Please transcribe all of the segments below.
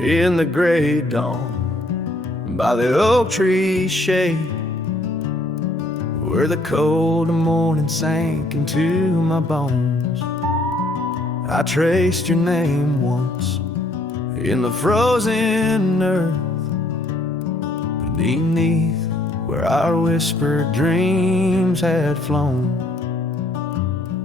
in the gray dawn, by the oak tree shade, where the cold morning sank into my bones. I traced your name once in the frozen earth, beneath where our whispered dreams had flown.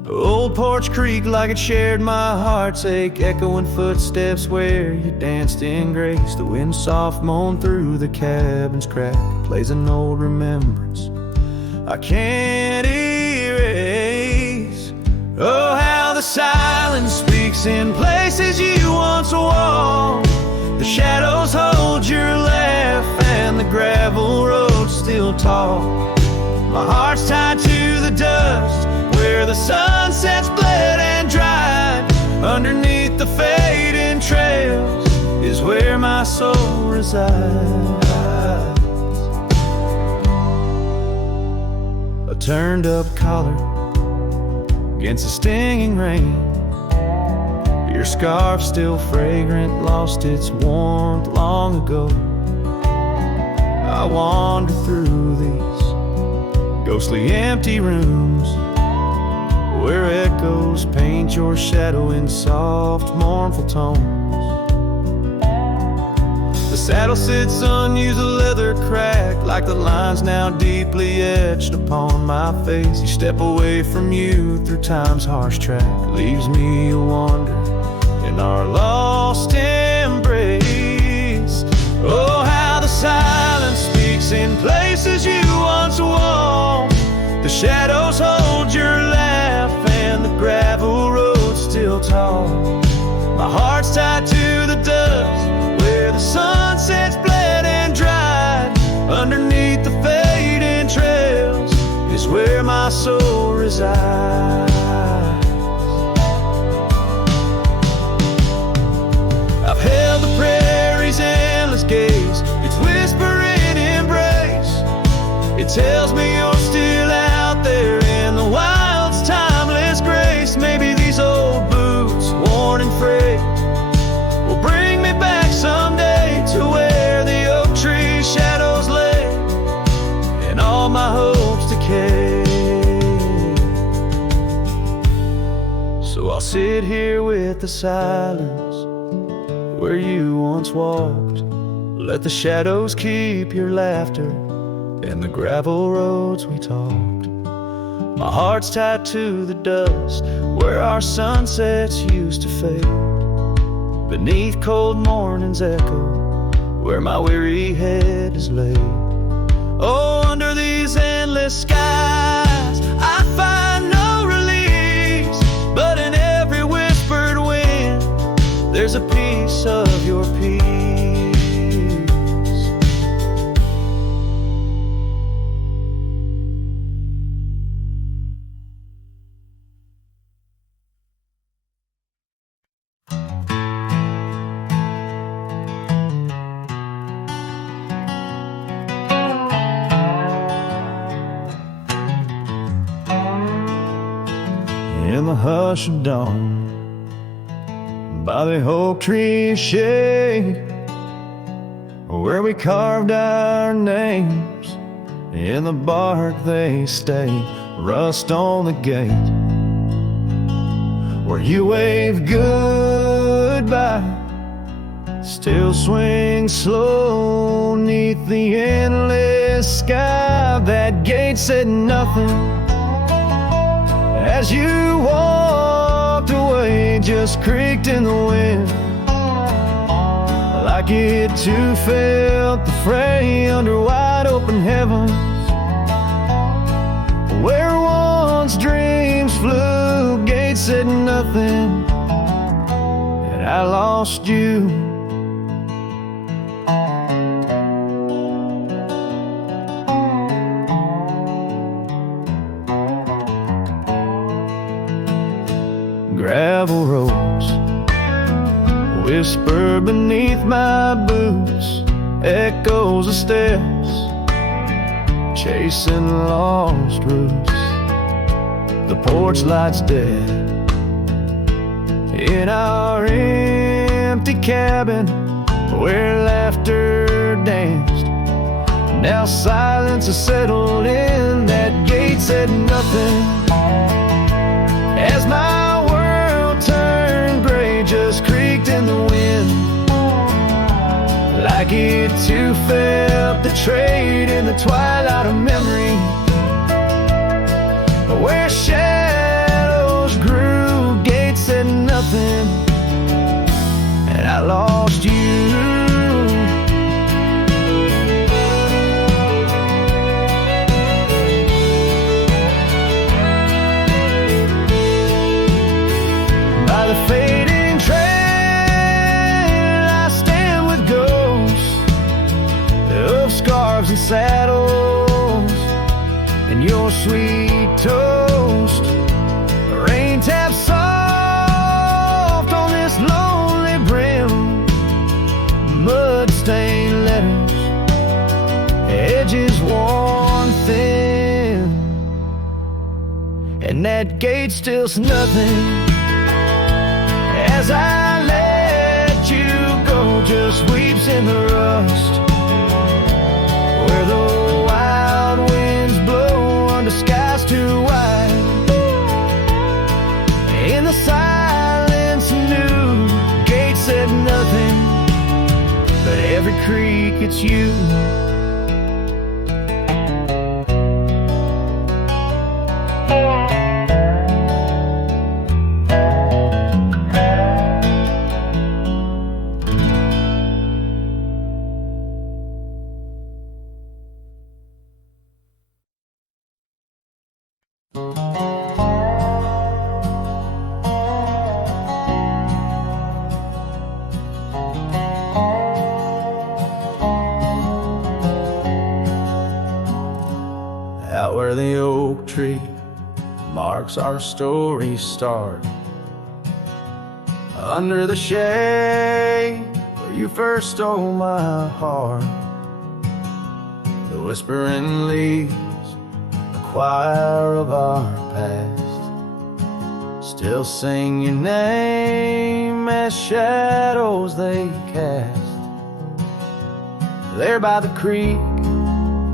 Old Porch Creek like it shared my heart's ache, echoing footsteps where you danced in grace. The wind soft moaned through the cabin's crack, plays an old remembrance I can't erase. Oh, how the silence speaks in places you once walked. The shadows hold your laugh and the gravel road still talk. My heart's tied to the dust where the sunsets bled and dried. Underneath the fading trails is where my soul resides. A turned up collar against the stinging rain, your scarf still fragrant, lost its warmth long ago. I wander through these ghostly empty rooms where echoes paint your shadow in soft, mournful tones. The saddle sits unused, the leather cracked, like the lines now deeply etched upon my face. You step away from you through time's harsh track, leaves me a wander in our lost embrace. Oh, how the silence speaks in places you once walked. The shadows hold your laugh and the gravel road still tall. My heart's tied to the dust where the sunsets bled and dried. Underneath the fading trails is where my soul resides. I've held the prairie's endless gaze, its whispering embrace. It tells me you're still out there in the wild's timeless grace. Maybe these old boots, worn and frayed, will bring me back someday to where the oak tree shadows lay and all my hopes decay. So I'll sit here with the silence where you once walked. Let the shadows keep your laughter and the gravel roads we talked. My heart's tied to the dust where our sunsets used to fade. Beneath cold morning's echo where my weary head is laid. Oh, under these endless skies I find no release, but in every whispered wind there's a piece of your peace. In the hush of dawn, by the oak tree shade, where we carved our names, in the bark they stay, rust on the gate, where you wave goodbye, still swing slow neath the endless sky. That gate said nothing as you walked away, just creaked in the wind, like it too felt the fray under wide open heavens, where once dreams flew. Gate said nothing, and I lost you. Gravel roads whisper beneath my boots, echoes of steps chasing lost roots. The porch light's dead in our empty cabin where laughter danced. Now silence has settled in, that gate said nothing. As my world turned gray, just creaked in the wind, like it too felt betrayed in the twilight of memory, where shadows grew, gates said nothing, and I lost you. By the fading trail I stand with ghosts of scarves and saddles, and your sweet toast. Rain taps soft on this lonely brim, mud-stained letters, edges worn thin, and that gate still's nothing. As I let you go, just weeps in the rust, where the wild winds blow under skies too wide. In the silence, new gate said nothing, but every creak it's you. Out where the oak tree marks our story's start, under the shade where you first stole my heart, the whispering leaves, the choir of our past, still sing your name as shadows they cast. There by the creek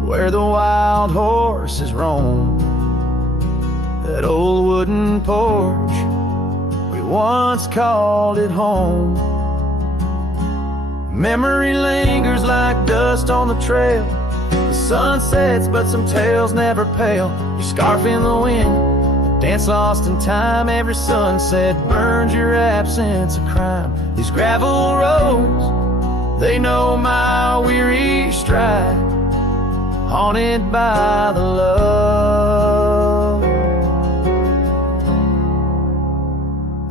where the wild horses roam, that old wooden porch, we once called it home. Memory lingers like dust on the trail, the sun sets but some tales never pale. Your scarf in the wind, the dance lost in time, every sunset burns your absence a crime. These gravel roads, they know my weary stride, haunted by the love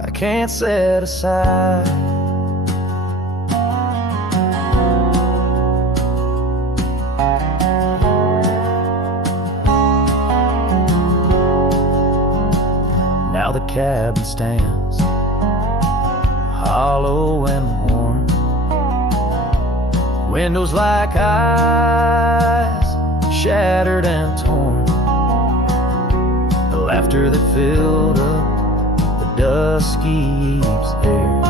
I can't set aside. Now the cabin stands hollow and worn, windows like eyes shattered and torn. The laughter that filled up the dusky eve's air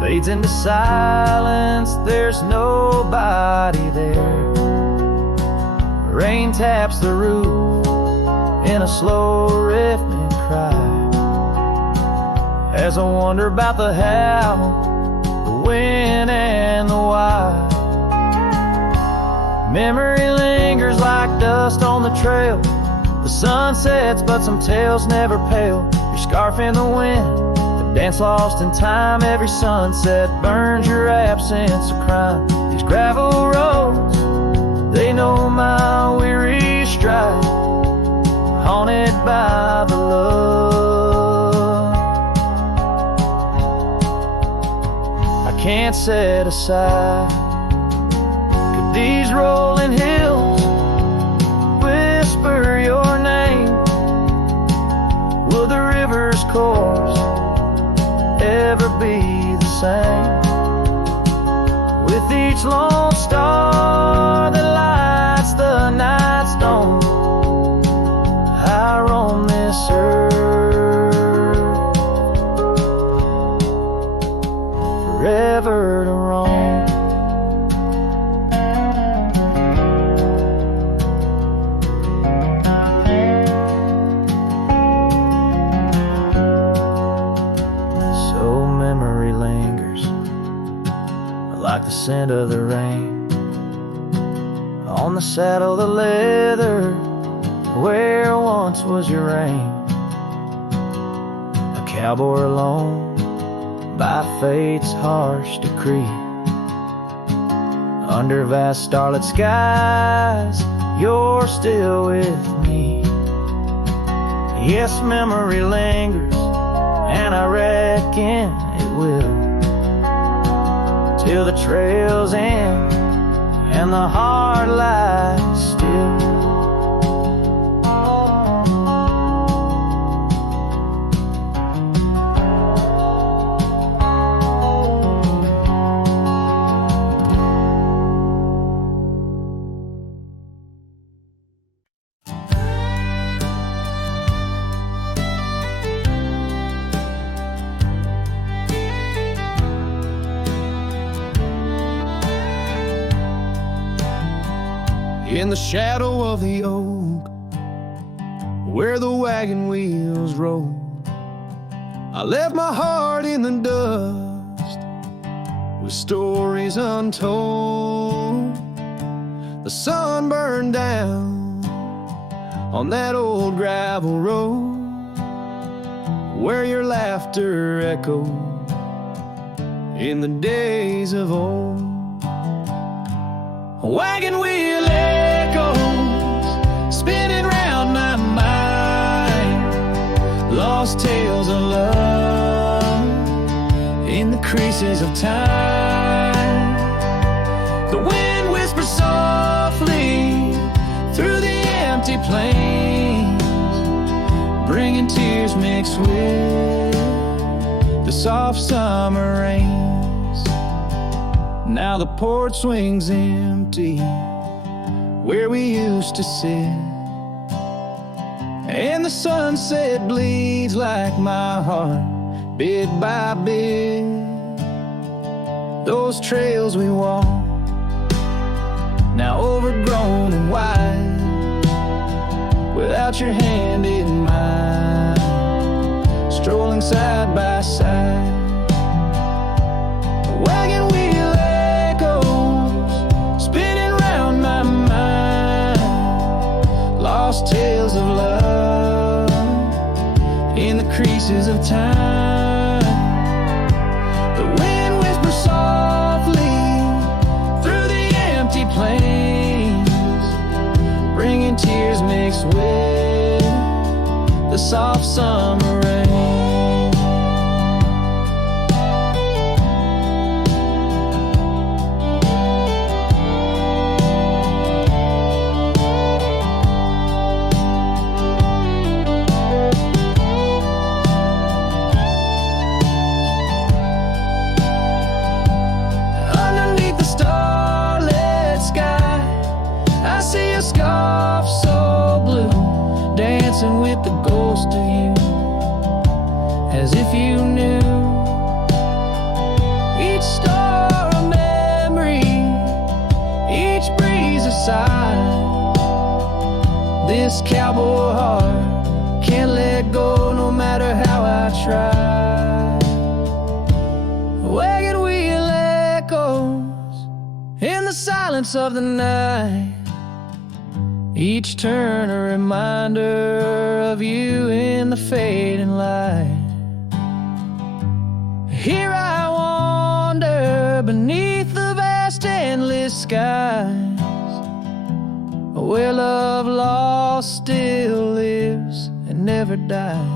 fades into silence, there's nobody there. Rain taps the roof in a slow rhythmic cry, as I wonder about the how, the when and the why. Memory lingers like dust on the trail, the sun sets but some tales never pale. Your scarf in the wind, the dance lost in time, every sunset burns your absence a crime. These gravel roads, they know my weary stride, haunted by the love I can't set aside. These rolling hills whisper your name, will the river's course ever be the same? With each lone star that lights the night stone, I roam this earth forever like the scent of the rain. On the saddle, the leather, where once was your reign. A cowboy alone by fate's harsh decree. Under vast starlit skies, you're still with me. Yes, memory lingers, and I reckon it will, till the trails end and the heart lies still. In the shadow of the oak, where the wagon wheels roll, I left my heart in the dust with stories untold. The sun burned down on that old gravel road where your laughter echoed in the days of old. A wagon wheel echoes spinning round my mind, lost tales of love in the creases of time. The wind whispers softly through the empty plains, bringing tears mixed with the soft summer rains. Now the porch swings empty where we used to sit, and the sunset bleeds like my heart, bit by bit. Those trails we walk, now overgrown and wide, without your hand in mine, strolling side by side. A wagon wheel echoes spinning round my mind, lost tales of love in the creases of time. The wind whispers softly through the empty plains, bringing tears mixed with the soft summer rain. Scarf so blue, dancing with the ghost of you, as if you knew each star a memory, each breeze a sigh. This cowboy heart can't let go no matter how I try. Wagon wheel echoes in the silence of the night, each turn a reminder of you in the fading light. Here I wander beneath the vast endless skies, where love lost still lives and never dies.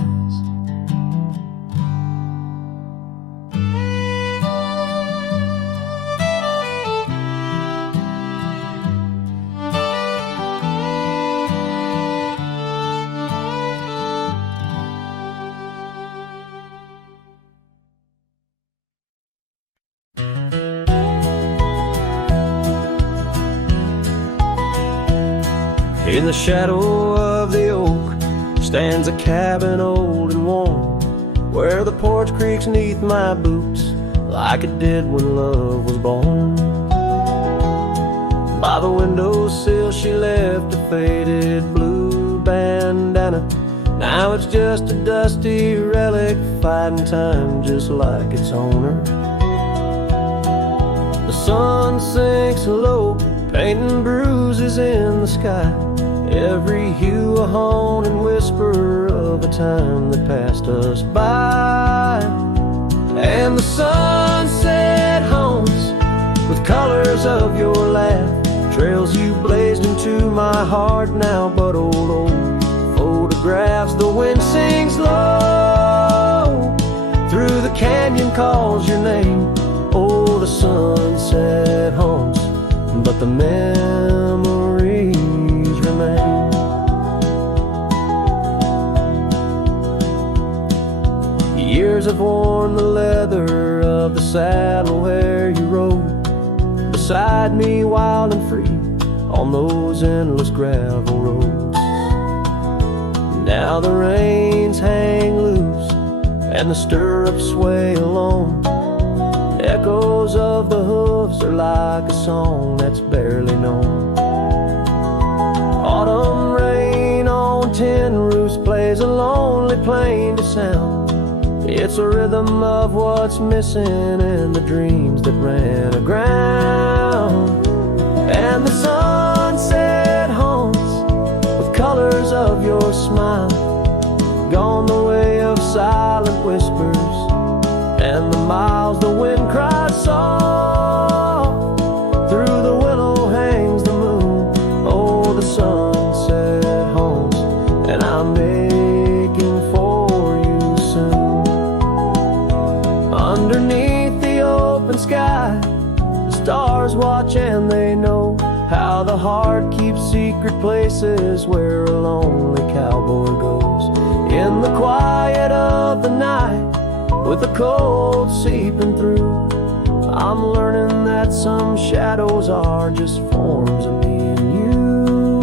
In the shadow of the oak stands a cabin old and warm, where the porch creaks neath my boots like it did when love was born. By the windowsill she left a faded blue bandana. Now it's just a dusty relic fighting time just like its owner. The sun sinks low, painting bruises in the sky. Every hue a haunting whisper of a time that passed us by. And the sunset haunts with colors of your laugh, trails you blazed into my heart now, but old photographs. The wind sings low through the canyon, calls your name. Oh, the sunset haunts, but the memories remain. Years have worn the leather of the saddle where you rode beside me, wild and free, on those endless gravel roads. Now the reins hang loose and the stirrups sway alone. Echoes of the hooves are like a song that's barely known. Autumn rain on tin roofs plays a lonely plain to sound. It's a rhythm of what's missing and the dreams that ran aground. And the sunset haunts with colors of your smile, gone the way of silent whispers and the miles the wind cries soft. Through the willow hangs the moon. Oh, the sunset haunts, and I'm making for you soon. Underneath the open sky, the stars watch and they know how the heart keeps secret places where a lonely cowboy goes. In the quiet of the night, with the cold seeping through, I'm learning that some shadows are just forms of me and you.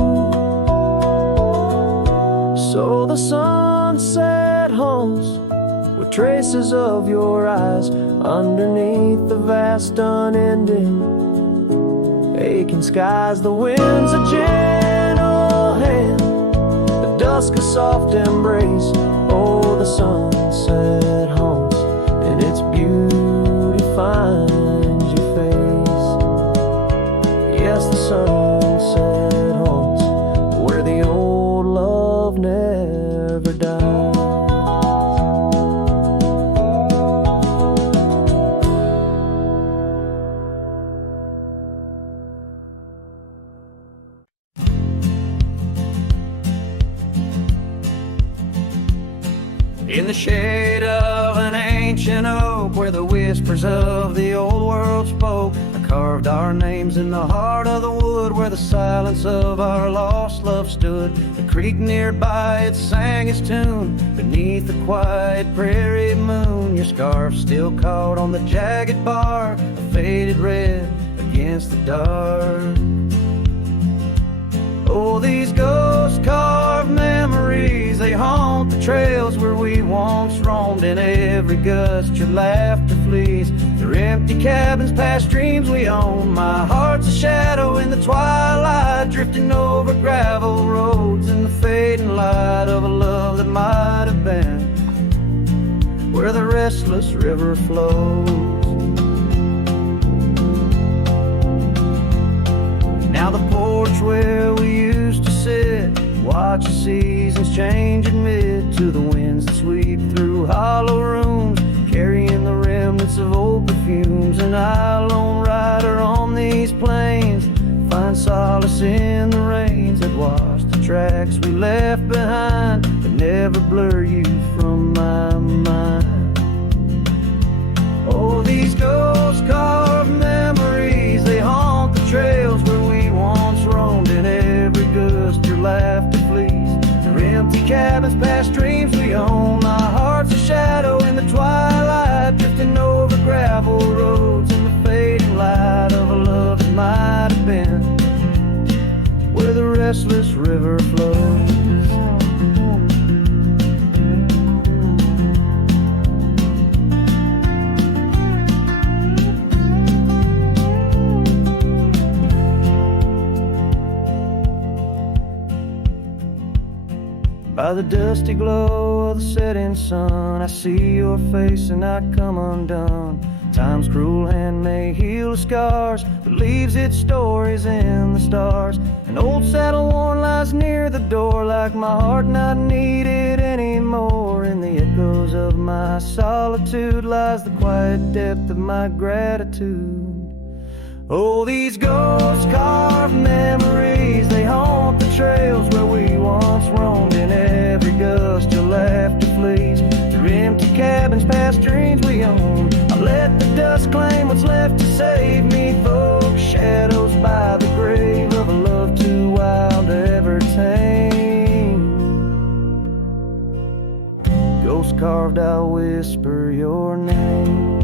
So the sunset haunts with traces of your eyes underneath the vast unending aching skies. The wind's a gentle hand, the dusk a soft embrace. Oh, the sunset haunts, and its beauty finds your face. Yes, the sunset haunts where the old love never dies. In the shade of an ancient oak, where the whispers of the old world spoke, I carved our names in the heart of the wood, where the silence of our lost love stood. The creek nearby, it sang its tune beneath the quiet prairie moon. Your scarf still caught on the jagged bark, a faded red against the dark. Oh, these ghost-carved memories, they haunt the trails where we once roamed. In every gust your laughter flees through empty cabins past dreams we own. My heart's a shadow in the twilight, drifting over gravel roads in the fading light of a love that might have been where the restless river flows. Now the porch where we used to sit, watch the seasons change amid to the winds that sweep through hollow rooms, carrying the remnants of old perfumes. And I, lone rider on these plains, find solace in the rains that wash the tracks we left behind, but never blur you from my mind. Oh, these ghost-carved memories, they haunt the trails where we once roamed. In every gust your laughter flees through empty cabins past dreams we own. My heart's a shadow in the twilight, drifting over gravel roads in the fading light of a love that might have been where the restless river flows. By the dusty glow of the setting sun, I see your face and I come undone. Time's cruel hand may heal the scars, but leaves its stories in the stars. An old saddle worn lies near the door, like my heart not needed anymore. In the echoes of my solitude lies the quiet depth of my gratitude. Oh, these ghost-carved memories, they haunt the trails where we once roamed. In every gust your laughter flees, through empty cabins past dreams we own. I let the dust claim what's left to save me, folks. Shadows by the grave of a love too wild to ever tame. Ghost carved, I'll whisper your name.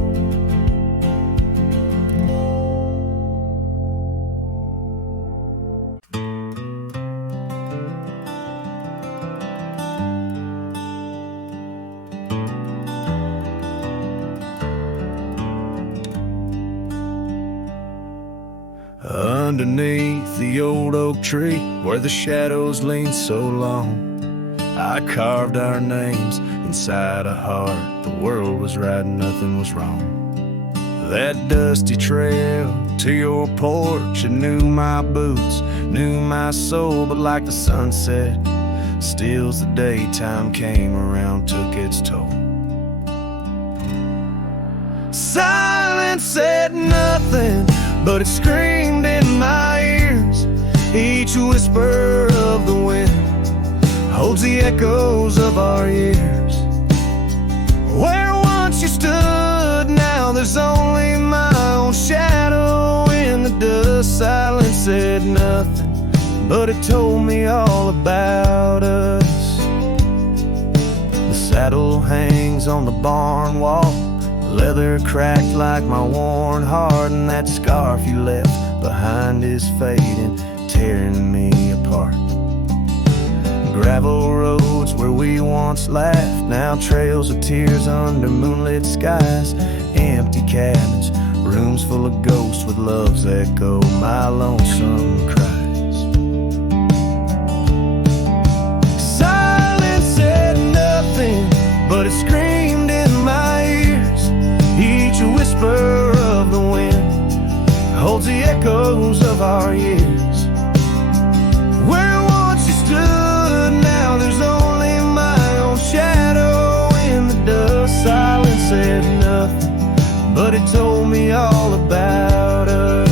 Underneath the old oak tree, where the shadows lean so long, I carved our names inside a heart. The world was right and nothing was wrong. That dusty trail to your porch, it knew my boots, knew my soul. But like the sunset steals the day, time came around, took its toll. Silence said nothing, but it screamed in my ears. Each whisper of the wind holds the echoes of our years. Where once you stood, now there's only my own shadow in the dust. Silence said nothing, but it told me all about us. The saddle hangs on the barn wall, leather cracked like my worn heart, and that scarf you left behind is fading, tearing me apart. Gravel roads where we once laughed, now trails of tears under moonlit skies. Empty cabins, rooms full of ghosts with love's echo, my lonesome cries. Silence said nothing, but it screamed in my ears. Each whisper of the wind holds the echoes of our years. Where once you stood, now there's only my own shadow in the dust. Silence said nothing, but it told me all about us.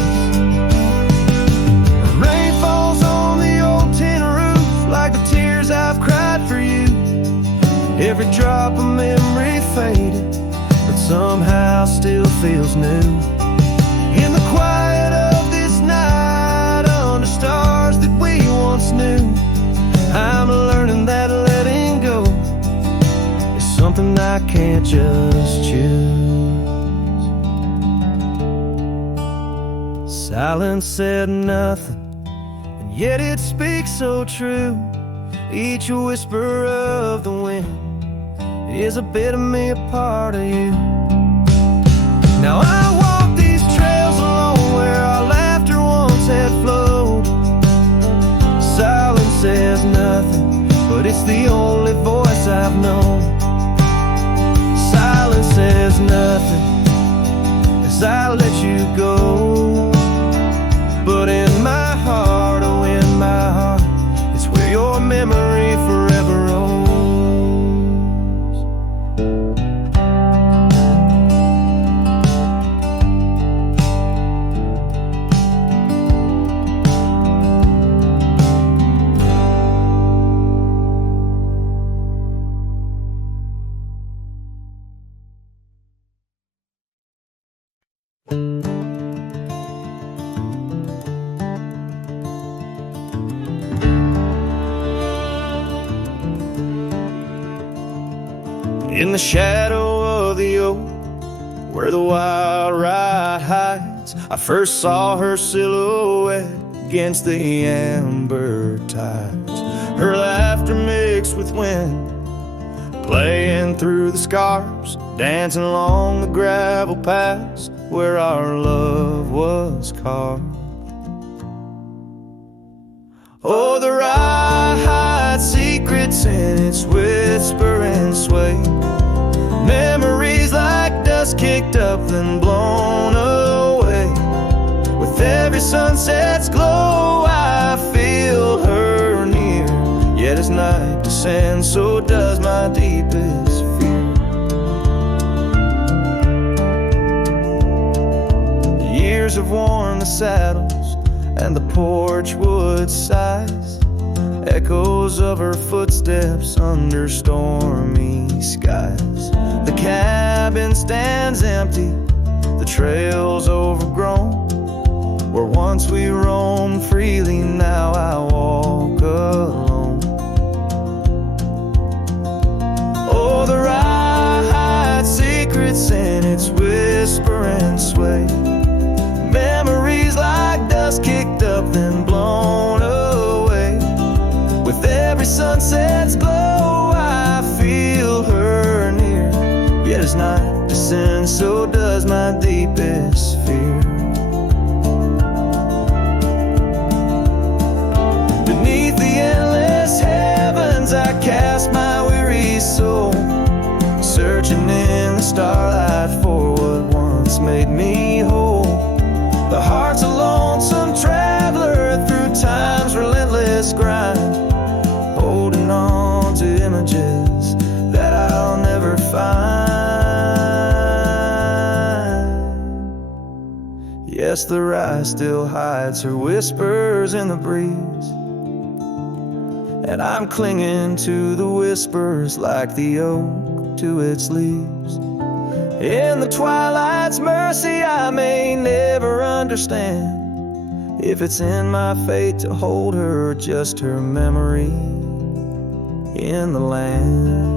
Rain falls on the old tin roof like the tears I've cried for you. Every drop of memory faded, but somehow still feels new. In the quiet of this night, under stars that we once knew, I'm learning that letting go is something I can't just choose. Silence said nothing, and yet it speaks so true. Each whisper of the wind is a bit of me, a part of you. Now I walk these trails alone where our laughter once had flowed. Silence says nothing, but it's the only voice I've known. Silence says nothing as I let you go. But in my heart, oh in my heart, it's where your memory forever owns. In the shadow of the oak, where the wild ride hides, I first saw her silhouette against the amber tides. Her laughter mixed with wind, playing through the scars, dancing along the gravel paths where our love was carved. Oh, the ride hides secrets in its whisper and sway, memories like dust kicked up then blown every sunset's glow, I feel her near. Yet as night descends, so does my deepest fear. The years have worn the saddles and the porch wood sighs, echoes of her footsteps under stormy skies. The cabin stands empty, the trail's overgrown. Where once we roamed freely, now I walk alone. Oh, the ride hides secrets in its whisper and sway. Memories like dust kicked up then blown away. With every sunset's glow, I feel her near. Yet as night descends, so does my deepest fear. Beneath the endless heavens, I cast my weary soul, searching in the starlight for what once made me whole. The heart's a lonesome traveler through time's relentless grind, holding on to images that I'll never find. Yes, the rye still hides her whispers in the breeze, and I'm clinging to the whispers like the oak to its leaves. In the twilight's mercy, I may never understand if it's in my fate to hold her or just her memory in the land.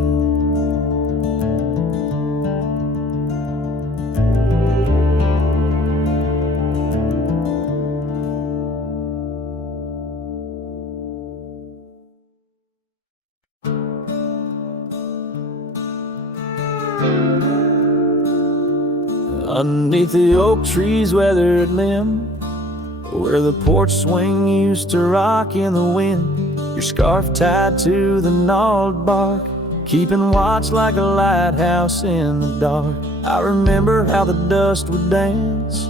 Underneath the oak tree's weathered limb, where the porch swing used to rock in the wind, your scarf tied to the gnarled bark, keeping watch like a lighthouse in the dark. I remember how the dust would dance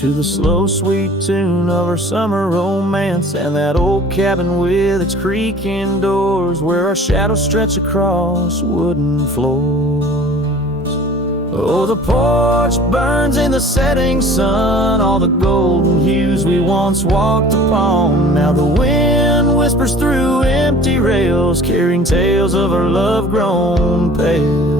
to the slow sweet tune of our summer romance, and that old cabin with its creaking doors, where our shadows stretch across wooden floors. Oh, the porch burns in the setting sun, all the golden hues we once walked upon. Now the wind whispers through empty rails, carrying tales of our love grown pale.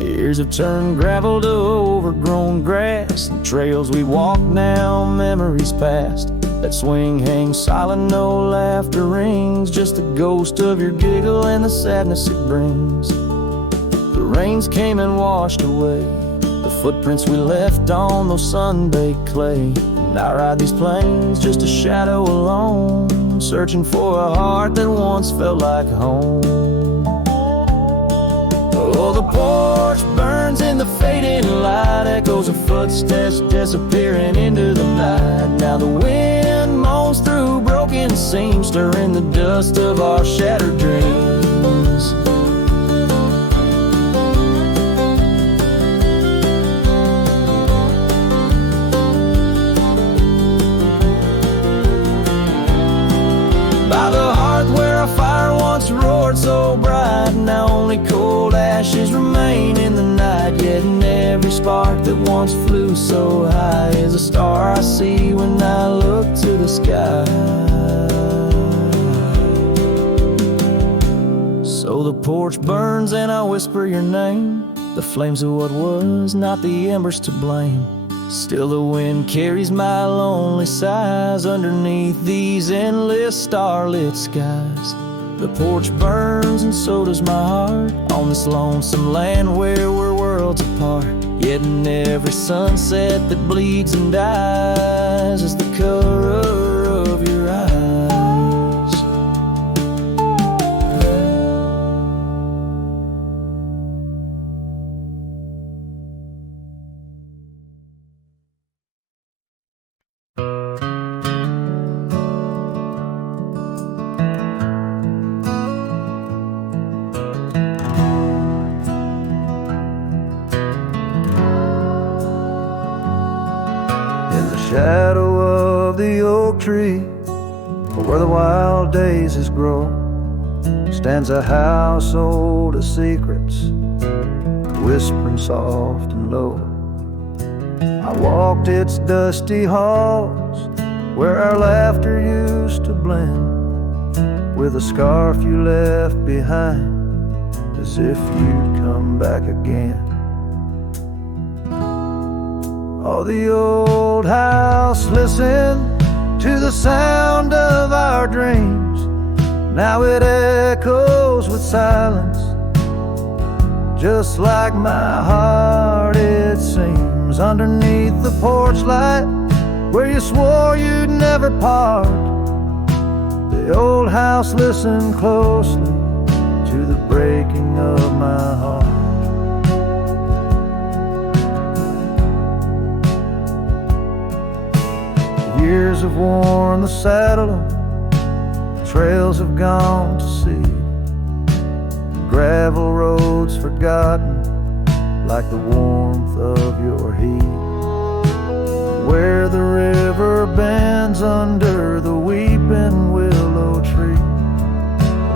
Years have turned gravel to overgrown grass, and trails we walk now, memories past. That swing hangs silent, no laughter rings, just the ghost of your giggle and the sadness it brings. The rains came and washed away the footprints we left on those sun-baked clay. And I ride these plains just a shadow alone, searching for a heart that once felt like home. Oh, the porch burns in the fading light, echoes of footsteps disappearing into the night. Now the wind moans through broken seams, stirring the dust of our shattered dreams. By the hearth where a fire once roared so bright, now only cold ashes remain in the night. Yet in every spark that once flew so high is a star I see when I look to the sky. So the porch burns and I whisper your name, the flames of what was, not the embers to blame. Still the wind carries my lonely sighs underneath these endless starlit skies. The porch burns and so does my heart on this lonesome land where we're worlds apart. Yet in every sunset that bleeds and dies is the color of your eyes. oak tree, where the wild daisies grow, stands a house old of secrets, whispering soft and low. I walked its dusty halls, where our laughter used to blend with a scarf you left behind, as if you'd come back again. Oh, the old house listened to the sound of our dreams. Now it echoes with silence, just like my heart it seems. Underneath the porch light, where you swore you'd never part, the old house listened closely to the breaking of my heart. Years have worn the saddle, trails have gone to seed, gravel roads forgotten like the warmth of your heat. Where the river bends under the weeping willow tree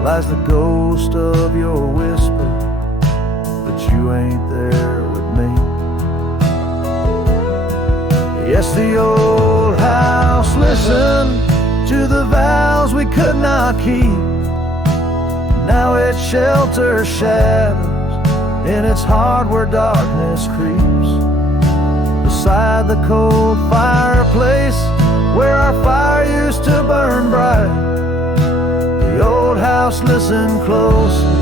lies the ghost of your whisper, but you ain't there with me. Yes, the old house listened to the vows we could not keep. Now it shelters shadows in its heart where darkness creeps. Beside the cold fireplace where our fire used to burn bright, the old house listened closely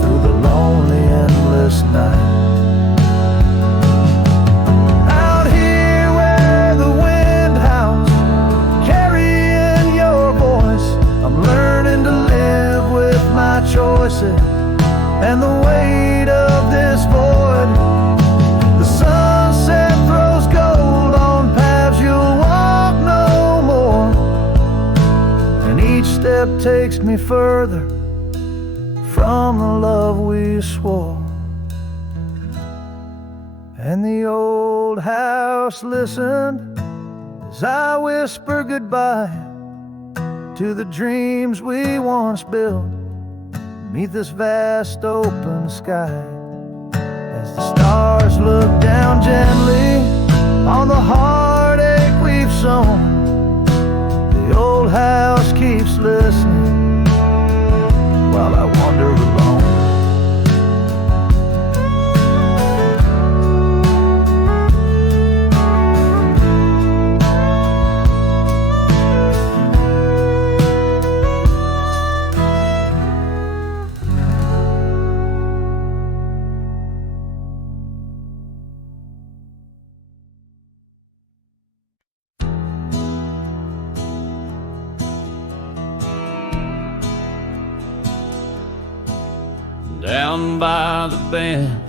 through the lonely endless night. Learning to live with my choices and the weight of this void. The sunset throws gold on paths you'll walk no more, and each step takes me further from the love we swore. And the old house listened as I whisper goodbye to the dreams we once built beneath this vast open sky. As the stars look down gently on the heartache we've sown, the old house keeps listening while I wander alone. Down by the bend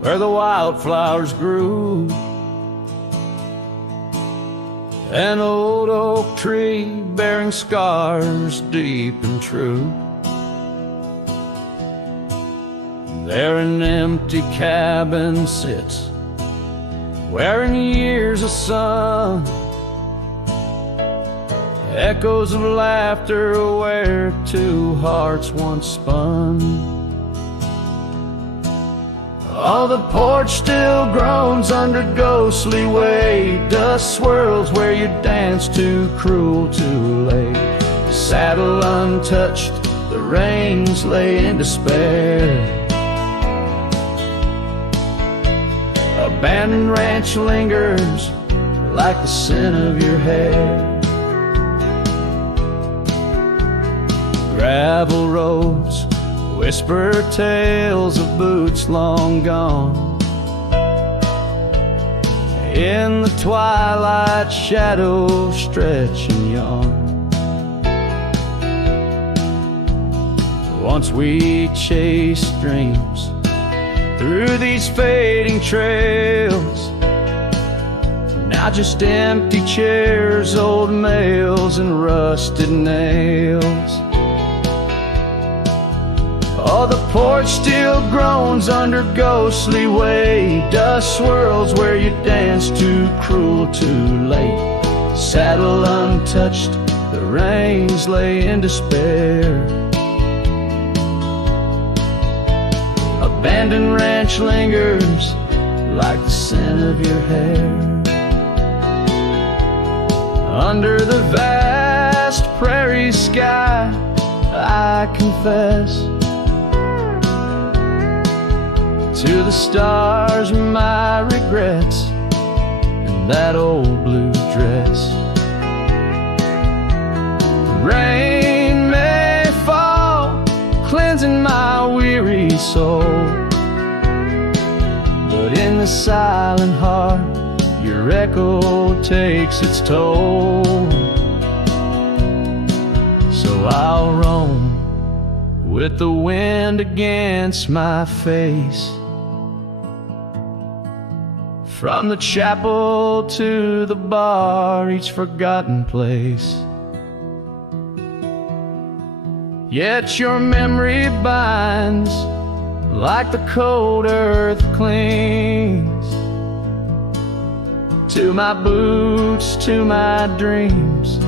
where the wildflowers grew, an old oak tree bearing scars deep and true. There an empty cabin sits, wearing years of sun, echoes of laughter where two hearts once spun. Oh, the porch still groans under ghostly weight, dust swirls where you dance too cruel, too late. The saddle untouched, the reins lay in despair. Abandoned ranch lingers like the scent of your hair. Gravel roads whisper tales of boots long gone. In the twilight, shadows stretch and yawn. Once we chased dreams through these fading trails, now just empty chairs, old mails, and rusted nails. Oh, the porch still groans under ghostly weight, dust swirls where you dance too cruel, too late. Saddle untouched, the reins lay in despair. Abandoned ranch lingers like the scent of your hair. Under the vast prairie sky, I confess to the stars my regrets and that old blue dress. Rain may fall, cleansing my weary soul, but in the silent heart your echo takes its toll. So I'll roam with the wind against my face, from the chapel to the bar, each forgotten place. Yet your memory binds like the cold earth clings to my boots, to my dreams,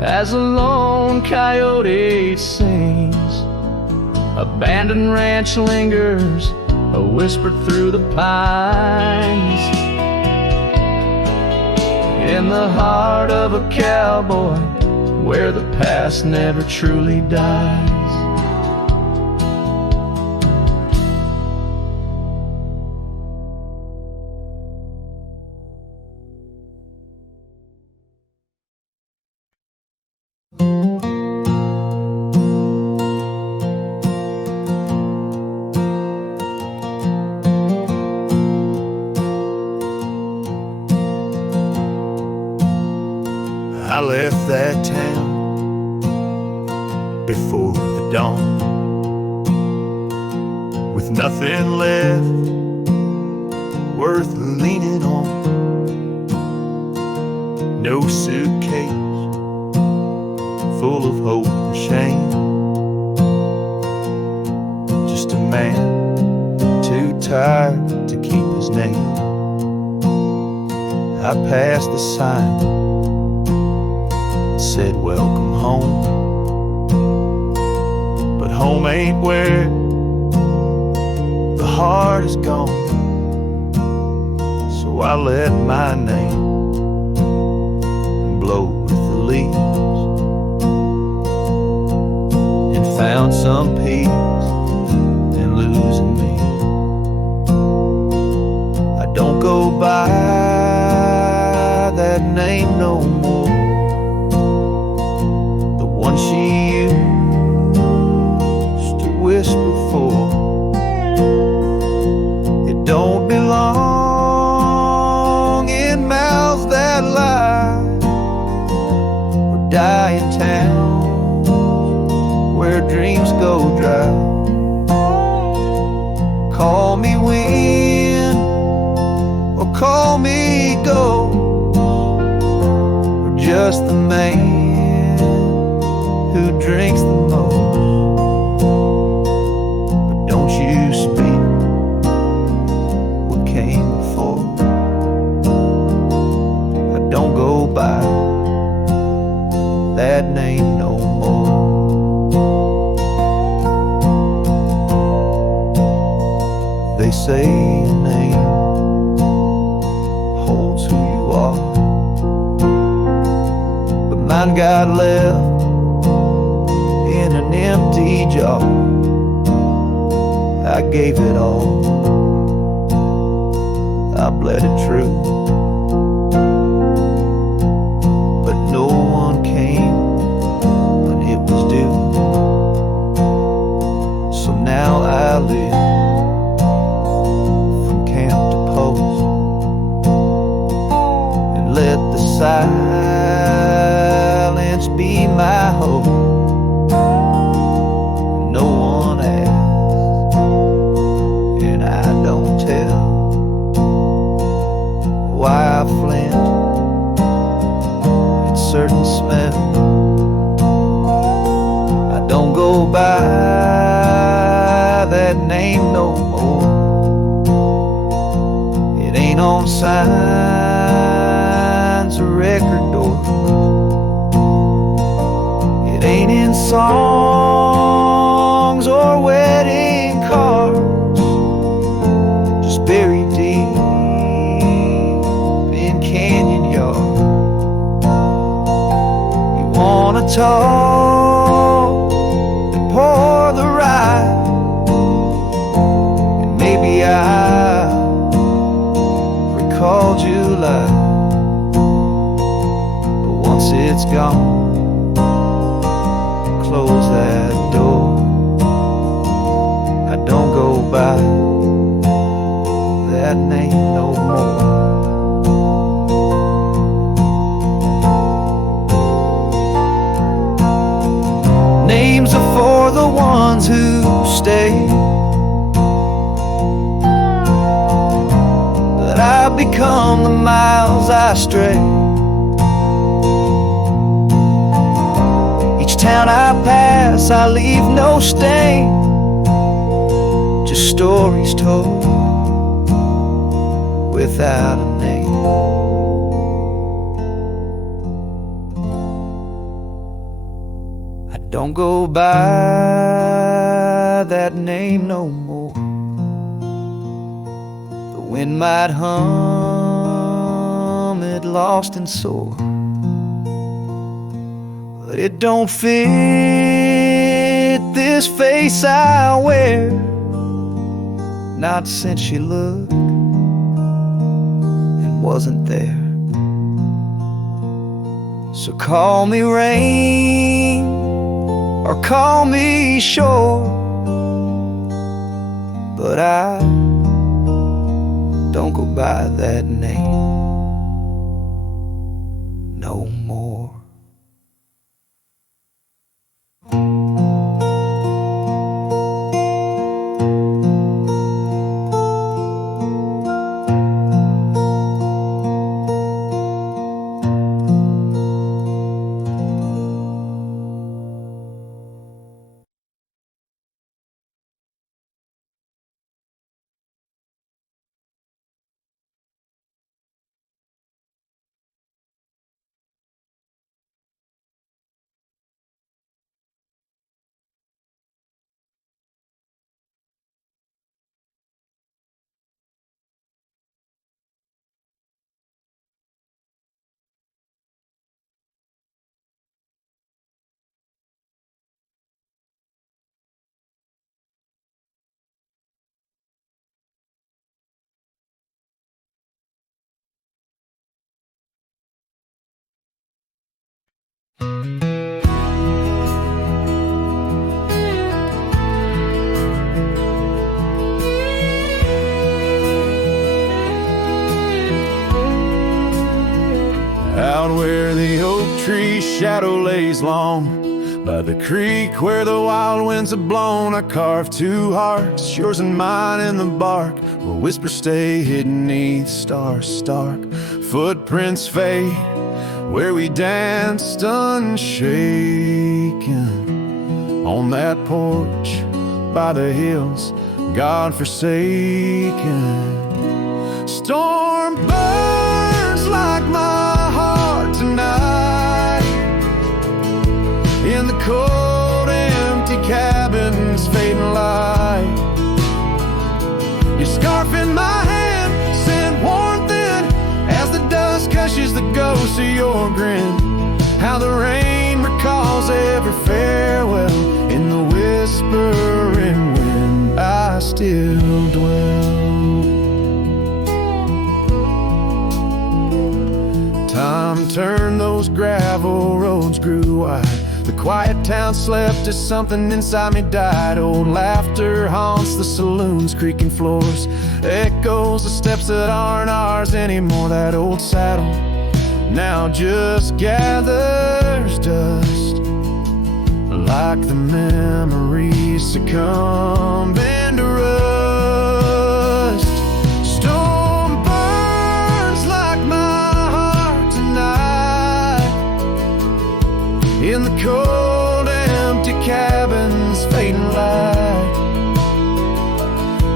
as a lone coyote sings. Abandoned ranch lingers, a whisper through the pines. In the heart of a cowboy, where the past never truly dies. I left that town before the dawn, with nothing left worth leaning on. No suitcase full of hope and shame, just a man too tired to keep his name. I passed the sign, said welcome home, but home ain't where the heart is gone. So I let my name blow with the leaves and found some peace in losing me. I don't go by that name no more, she used to whisper for. It don't belong in mouths that lie, or die in towns where dreams go dry. Call me wind or call me ghost, or just the man who drinks the most. But don't you speak what came before. I don't go by that name no more. They say your name holds who you are, but mine got left in an empty jar. I gave it all, I bled it true, but no one came when it was due. So now I live from camp to post, and let the silence be my hope. Why songs or wedding cards, just buried deep in canyon yard. You wanna talk and pour the rye, and maybe I recall July, but once it's gone, close that door. I don't go by that name no more. Names are for the ones who stay, but I've become the miles I stray. Town I pass, I leave no stain, just stories told without a name. I don't go by that name no more. The wind might hum it lost and sore, but it don't fit this face I wear, not since you looked and wasn't there. So call me rain or call me shore, but I don't go by that name no more. Out where the oak tree shadow lays long, by the creek where the wild winds have blown, I carved two hearts, yours and mine, in the bark, where whispers stay hidden neath stars stark. Footprints fade where we danced unshaken, on that porch by the hills, God-forsaken. Storm burns like my heart tonight, in the cold, empty cabin's fading light. Your scarf in my hand sent warmth in, as the dust hushes the ghost of your grin. How the rain recalls every farewell, in the whispering wind I still dwell. Time turned, those gravel roads grew wide, the quiet town slept as something inside me died. Old laughter haunts the saloons, creaking floors, echoes the steps that aren't ours anymore. That old saddle now just gathers dust, like the memories succumbing to rust. Storm burns like my heart tonight, in the cold, empty cabin's fading light.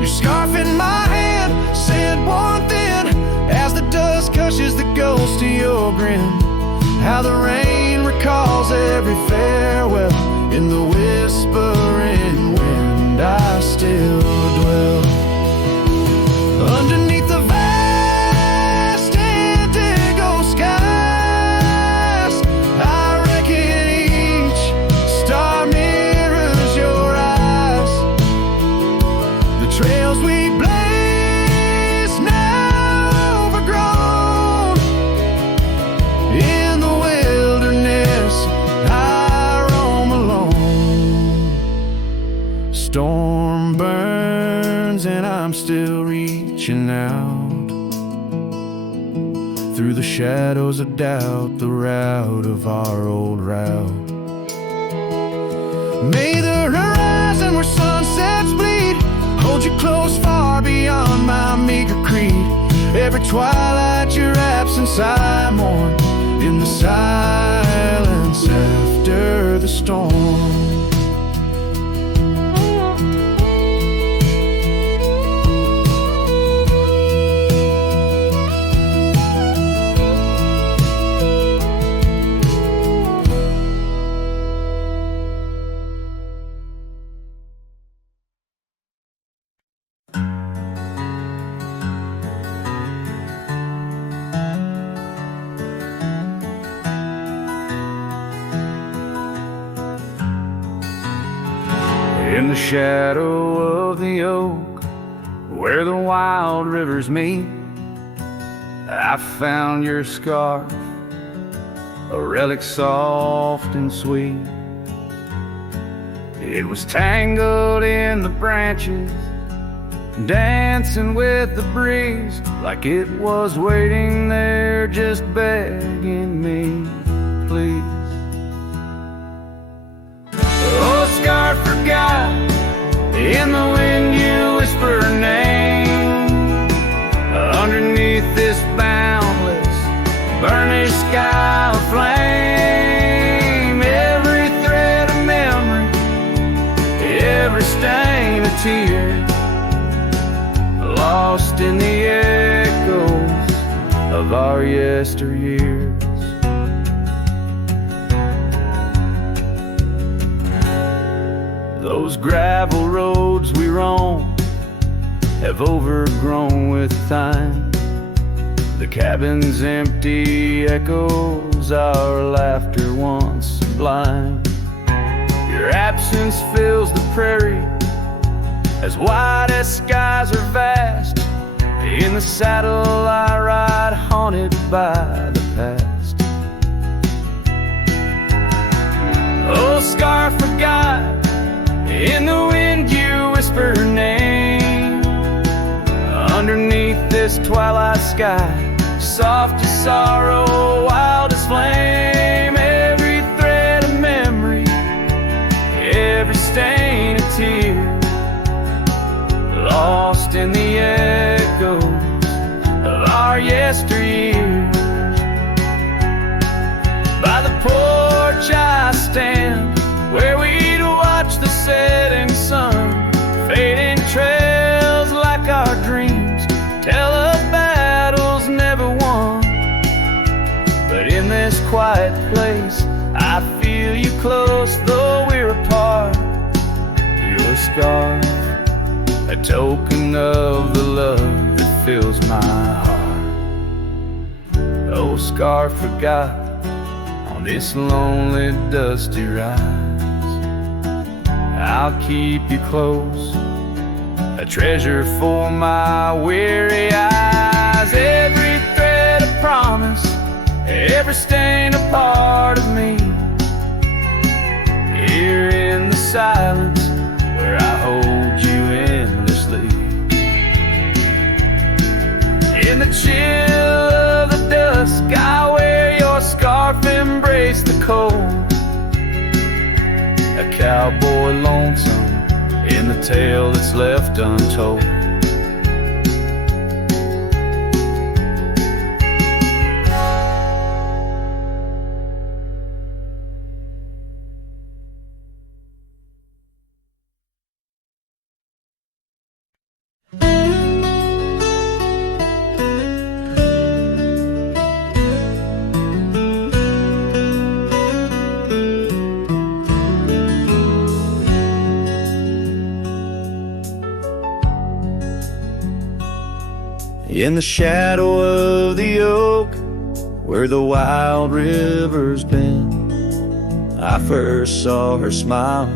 Your scarf in my hand sent warmth in, as the dusk hushes the ghost of your grin. How the rain recalls every farewell, in storm burns and I'm still reaching out through the shadows of doubt, the route of our old route. May the horizon where sunsets bleed hold you close far beyond my meager creed. Every twilight your absence I mourn in the silence after the storm. In the shadow of the oak, where the wild rivers meet, I found your scarf, a relic soft and sweet. It was tangled in the branches, dancing with the breeze, like it was waiting there just begging me, please. Oh, scarf forgot, in the wind you whisper her name. Underneath this boundless, burnished sky of flame, every thread of memory, every stain of tear, lost in the echoes of our yesteryears. Those gravel roads we roam have overgrown with time. The cabin's empty echoes our laughter once sublime. Your absence fills the prairie, as wide as skies are vast. In the saddle I ride, haunted by the past. Oh, scarf forgot, in the wind you whisper her name. Underneath this twilight sky, soft as sorrow, wild as flame, every thread of memory, every stain of tear, lost in the echoes of our yesteryears. By the porch I stand, where we'd watch the setting sun, fading trails like our dreams tell of battles never won. But in this quiet place I feel you close, though we're apart. Your scarf, a token of the love that fills my heart. Oh, scarf forgot, on this lonely dusty ride, I'll keep you close, a treasure for my weary eyes. Every thread a promise, every stain a part of me. Here in the silence, where I hold you endlessly. In the chill of the dusk, I wear your scarf, embrace the cold. A cowboy lonesome in the tale that's left untold. In the shadow of the oak, where the wild river's been, I first saw her smile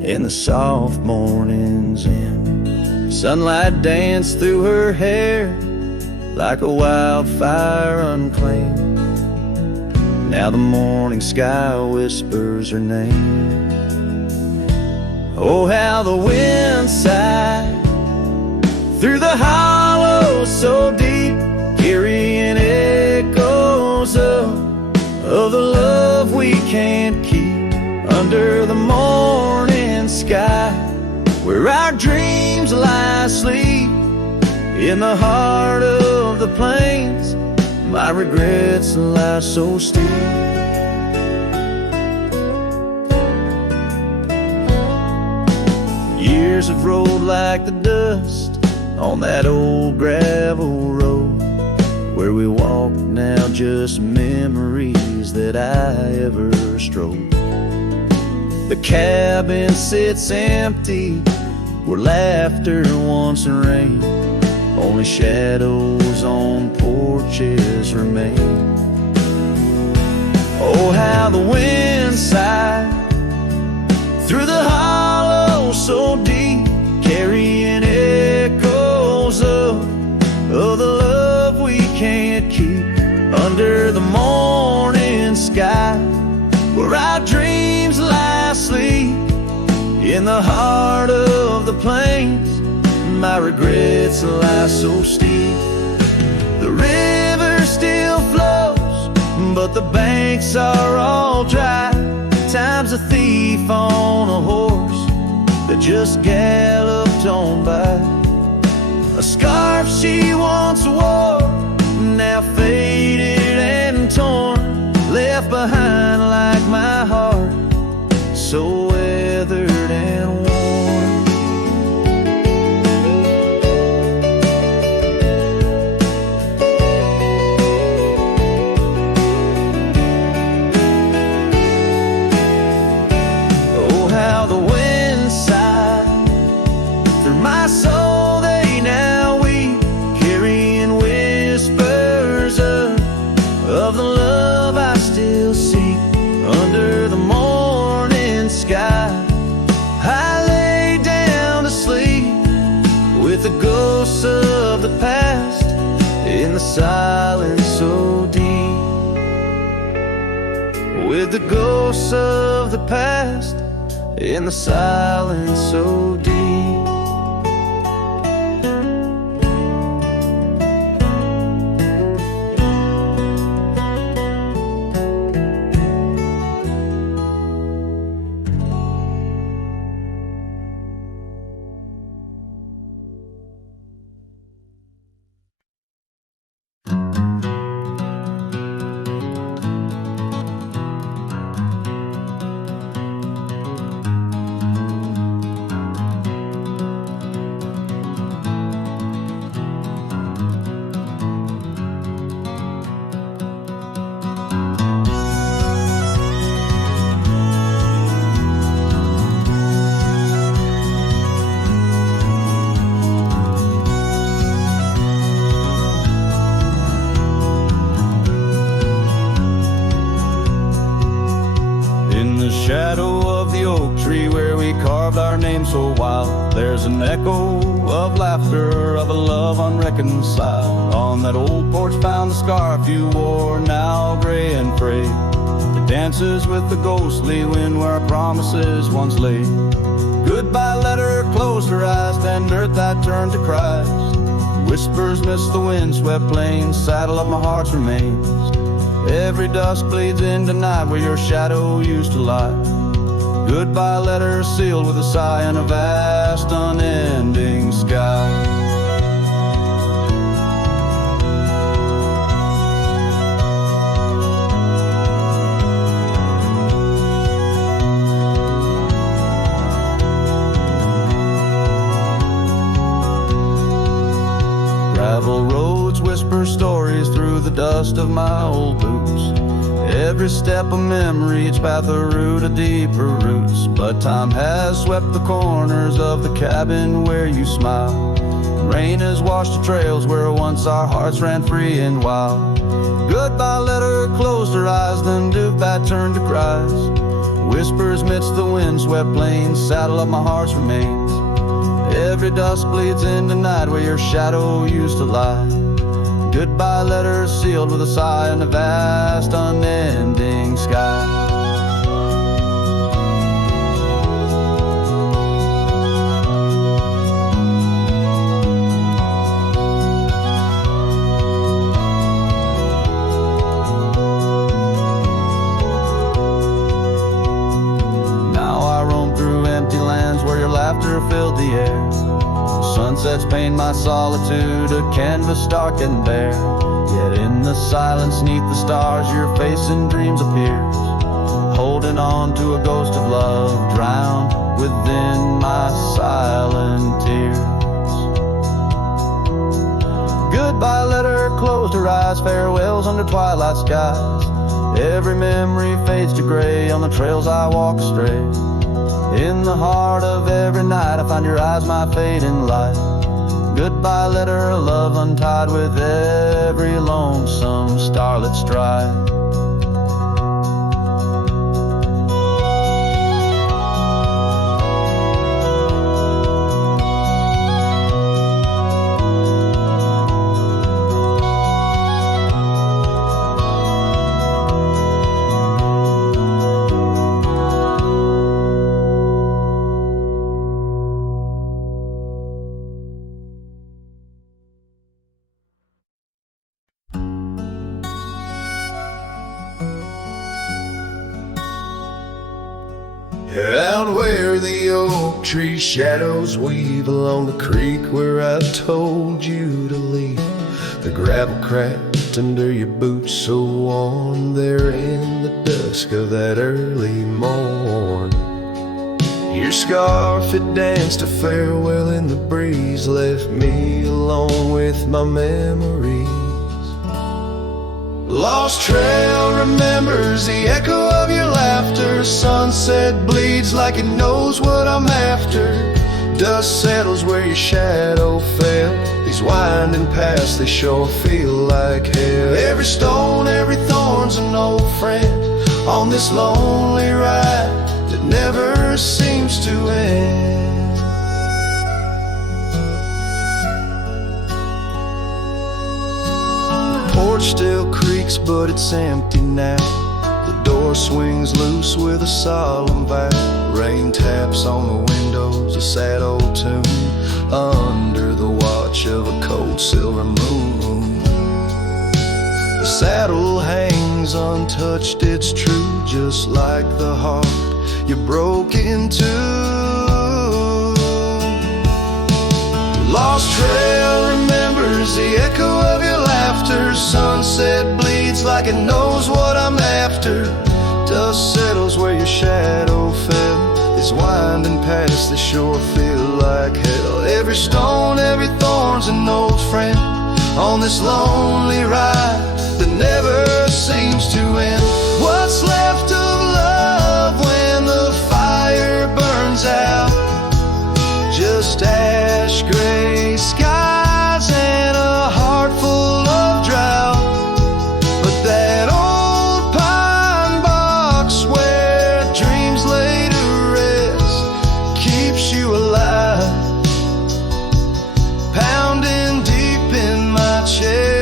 in the soft morning's end. Sunlight danced through her hair like a wildfire unclaimed. Now the morning sky whispers her name. Oh, how the wind sighed through the hollow so deep, carrying echoes of the love we can't keep under the morning sky, where our dreams lie asleep in the heart of the plains. My regrets lie so steep. Years have rolled like the dust on that old gravel road, where we walk now, just memories that I ever strode. The cabin sits empty where laughter once rained, only shadows on porches remain. Oh, how the wind sighed through the hollow so deep, carrying echoes of the love we can't keep under the morning sky, where our dreams lie asleep in the heart of the plains. My regrets lie so steep. The river still flows, but the banks are all dry. Time's a thief on a horse that just galloped on by. A scarf she once wore, now faded and torn, left behind like my heart, so weathered and worn. Oh, how the wind sighed through my soul, they now weep, carrying whispers of the love I still seek under the morning sky. I lay down to sleep with the ghosts of the past in the silence so deep, with the ghosts of the past in the silence so deep. Shadow of the oak tree where we carved our name so wild, there's an echo of laughter of a love unreconciled. On that old porch found the scarf you wore, now gray and frayed. It dances with the ghostly wind where our promises once lay. Goodbye letter closed her eyes, then earth I turned to Christ. Whispers miss the wind-swept plains, saddle of my heart's remains. Every dusk bleeds into night where your shadow used to lie. Goodbye letter sealed with a sigh in a vast unending sky. Gravel roads whisper stories through the dust of my old boots. Every step a memory, each path a root of deeper roots. But time has swept the corners of the cabin where you smile. Rain has washed the trails where once our hearts ran free and wild. Goodbye letter closed her eyes, then Dubat turned to Christ. Whispers midst the wind-swept plains, saddle of my heart's remains. Every dusk bleeds into night where your shadow used to lie. Goodbye letter sealed with a sigh in the vast unending sky. the air. Sunsets paint my solitude, a canvas dark and bare. Yet in the silence neath the stars, your face in dreams appears, holding on to a ghost of love, drowned within my silent tears. Goodbye letter closed her eyes, farewells under twilight skies. Every memory fades to gray on the trails I walk astray. In the heart of every night I find your eyes, my fading light. Goodbye letter, a love untied with every lonesome starlit stride. Out where the oak tree shadows weave along the creek where I told you to leave, the gravel cracked under your boots so warm there in the dusk of that early morn. Your scarf had danced a farewell in the breeze, left me alone with my memories. Lost trail remembers the echo of your laughter. Sunset bleeds like it knows what I'm after. Dust settles where your shadow fell. These winding paths, they sure feel like hell. Every stone, every thorn's an old friend on this lonely ride that never seems to end. Porch still creaks, but it's empty now. The door swings loose with a solemn vow. Rain taps on the windows, a sad old tune, under the watch of a cold silver moon. The saddle hangs untouched, it's true, just like the heart you broke into. Lost trail remembers the echo of your laughter. Sunset bleeds like it knows what I'm after. Dust settles where your shadow fell. These winding paths, they sure feel like hell. Every stone, every thorn's an old friend on this lonely ride that never seems to end. What's left of love when the fire burns out? Just ash gray skies and a heart full of drought. But that old pine box where dreams lay to rest keeps you alive, pounding deep in my chest.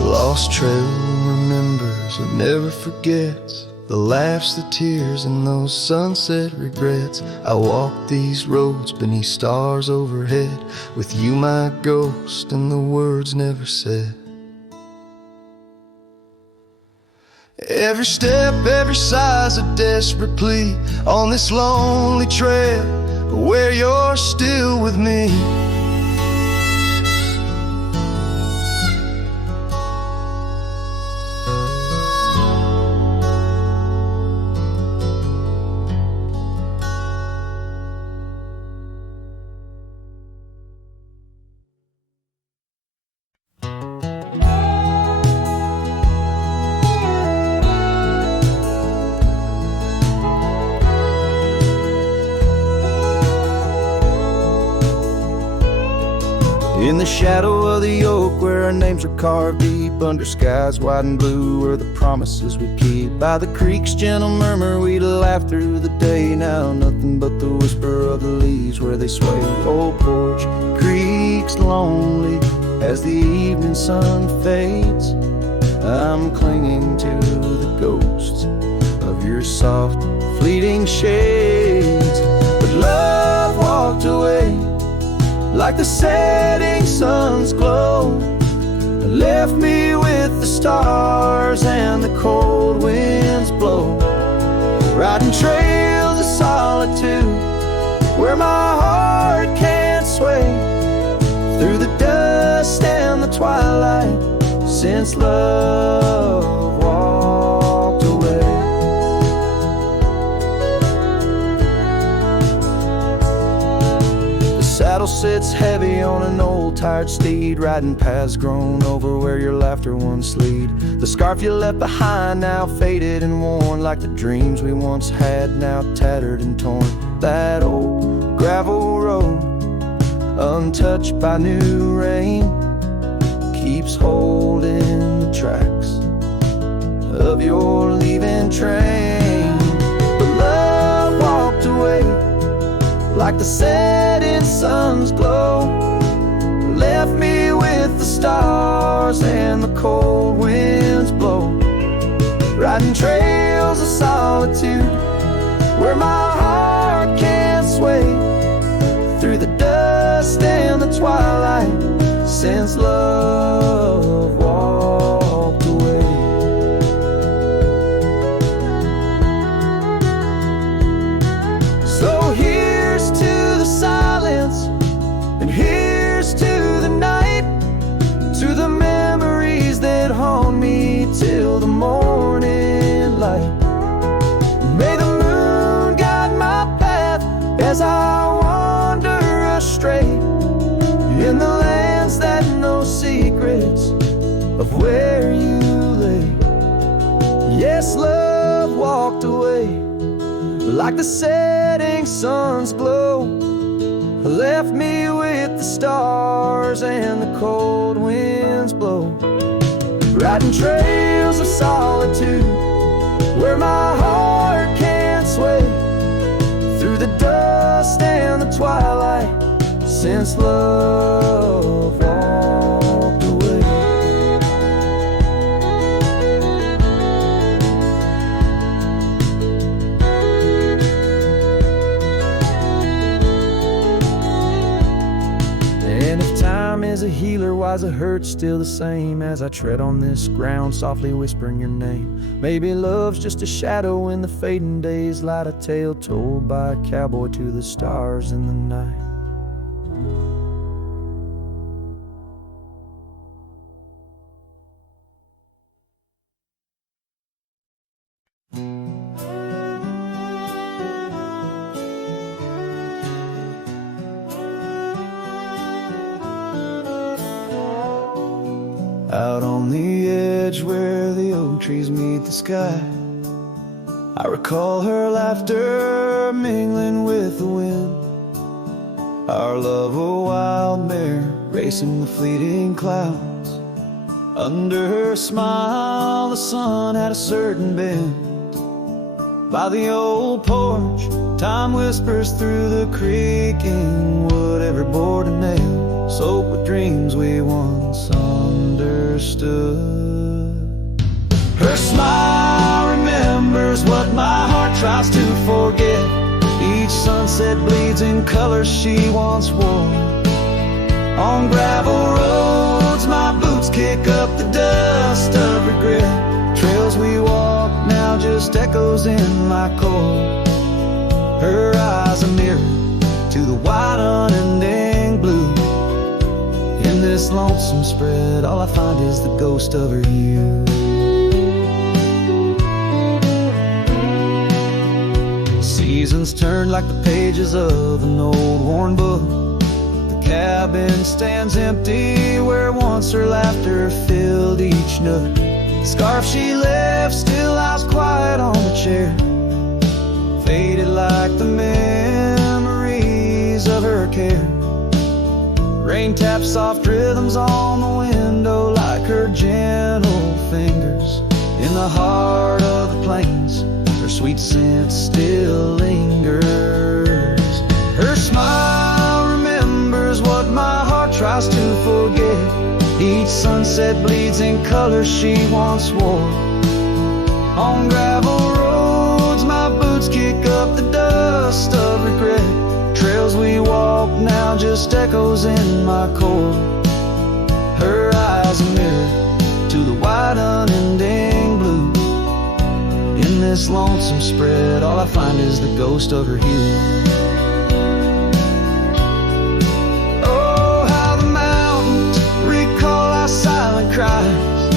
Lost trail remembers and never forgets the laughs, the tears, and those sunset regrets. I walk these roads beneath stars overhead, with you my ghost and the words never said. Every step, every sigh's a desperate plea on this lonely trail where you're still with me. In the shadow of the oak where our names are carved deep, under skies wide and blue where the promises we keep, by the creek's gentle murmur we'd laugh through the day. Now nothing but the whisper of the leaves where they sway. Old porch creaks lonely as the evening sun fades. I'm clinging to the ghosts of your soft fleeting shades. But love like the setting sun's glow. Left me with the stars and the cold winds blow. Riding trails of solitude where my heart can't sway, through the dust and the twilight, since love walked away. The saddle sits heavy on an old tired steed, riding paths grown over where your laughter once lead. The scarf you left behind now faded and worn, like the dreams we once had now tattered and torn. That old gravel road, untouched by new rain, keeps holding the tracks of your leaving train. But love walked away like the setting sun's glow. Left me with the stars and the cold winds blow. Riding trails of solitude where my heart can't sway, through the dust and the twilight, since love walked away. So here's to the silence, and here's to the night, to the memories that haunt me till the morning light. May the moon guide my path as I wander astray, in the lands that know secrets of where you lay. Yes, love walked away like the setting sun's glow. Left me with the stars and the cold winds blow. Riding trails of solitude where my heart can't sway, through the dust and the twilight, since love walked away. And if time is a healer, why's the hurt still the same as I tread on this ground, softly whispering your name? Maybe love's just a shadow in the fading days, light a tale told by a cowboy to the stars in the night. Out on the edge where the oak trees meet the sky, I recall her laughter mingling with the wind. Our love a wild mare racing the fleeting clouds. Under her smile the sun had a certain bend. By the old porch time whispers through the creaking wood, every board and nail soaked with dreams we once understood. Her smile remembers what my heart tries to forget. Each sunset bleeds in colors she once wore. On gravel roads my boots kick up the dust of regret. Trails we walk now just echoes in my core. Her eyes a mirror to the wide unending blue. In this lonesome spread all I find is the ghost of her youth. Seasons turn like the pages of an old worn book. The cabin stands empty where once her laughter filled each nook. The scarf she left still lies quiet on the chair, faded like the memories of her care. Rain taps soft rhythms on the window like her gentle fingers. In the heart of the plains her sweet scent still lingers. Her smile remembers what my heart tries to forget. Each sunset bleeds in colors she once wore. On gravel roads my boots kick up the dust of regret. trails we walk now just echoes in my core. Her eyes a mirror to the wide unending blue. In this lonesome spread, all I find is the ghost of her hue. Oh, how the mountains recall our silent cries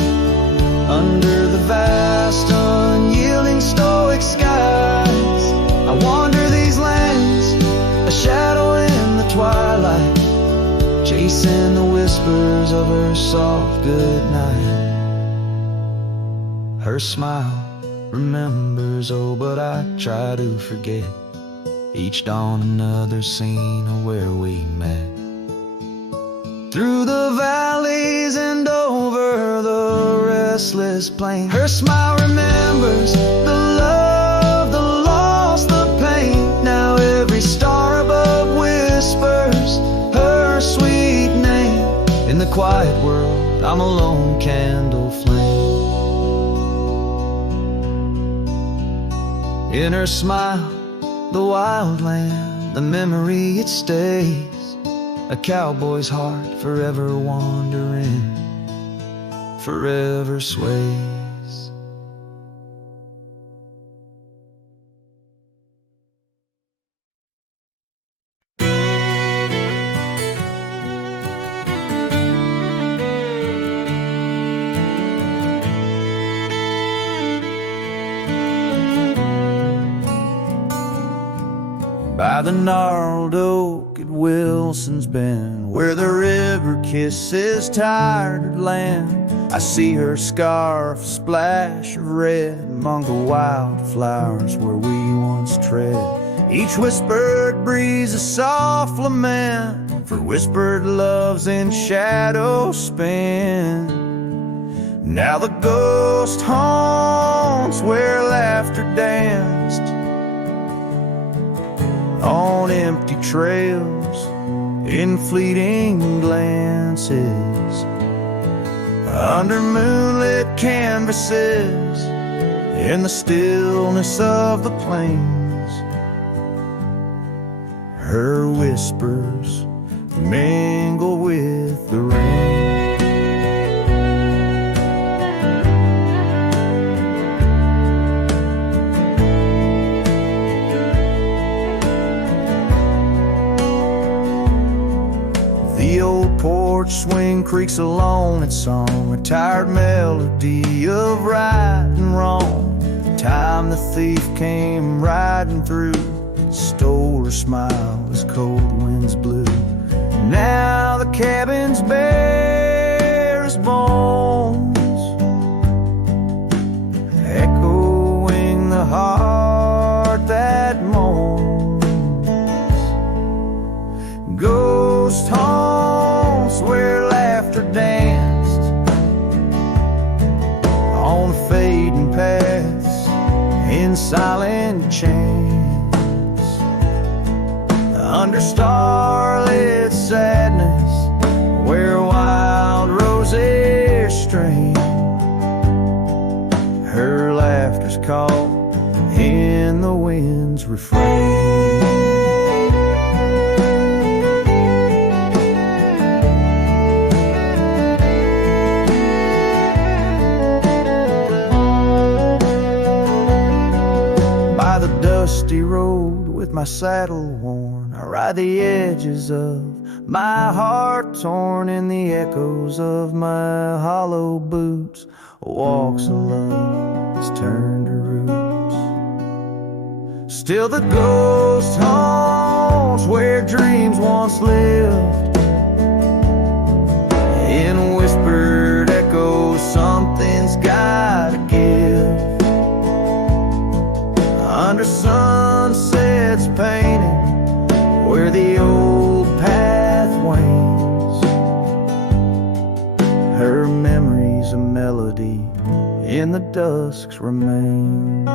under the vast, unyielding, stoic skies. I wander these lands, a shadow in the twilight, chasing the whispers of her soft goodnight. Her smile remembers, oh, but I try to forget. Each dawn another scene of where we met. Through the valleys and over the restless plain, her smile remembers the love, the loss, the pain. Now every star above whispers her sweet name. In the quiet world, I'm a lone candle flame. In her smile, the wild land, the memory it stays. A cowboy's heart forever wandering, forever sways. By the gnarled oak at Wilson's Bend, where the river kisses tired land, I see her scarf splash of red among the wildflowers where we once tread. Each whispered breeze a soft lament for whispered loves in shadow spin. Now the ghost haunts where laughter danced on empty trails, in fleeting glances, under moonlit canvases, in the stillness of the plains. Her whispers mingle with the rain. The old porch swing creaks along its song, a tired melody of right and wrong. The time the thief came riding through, stole her smile as cold winds blew. Now the cabin's bare as bones, echoing the heart that moans. Ghost haunts where laughter danced on the fading paths in silent chance, under starlit sadness where wild roses strain. Her laughter's caught in the wind's refrain. Dusty road with my saddle worn, I ride the edges of my heart torn, in the echoes of my hollow boots. Walks of love that's turned to roots. Still the ghost haunts where dreams once lived, in whispered echoes something's gotta give. Under sunsets painted where the old path wanes, her memories a melody in the dusks remain.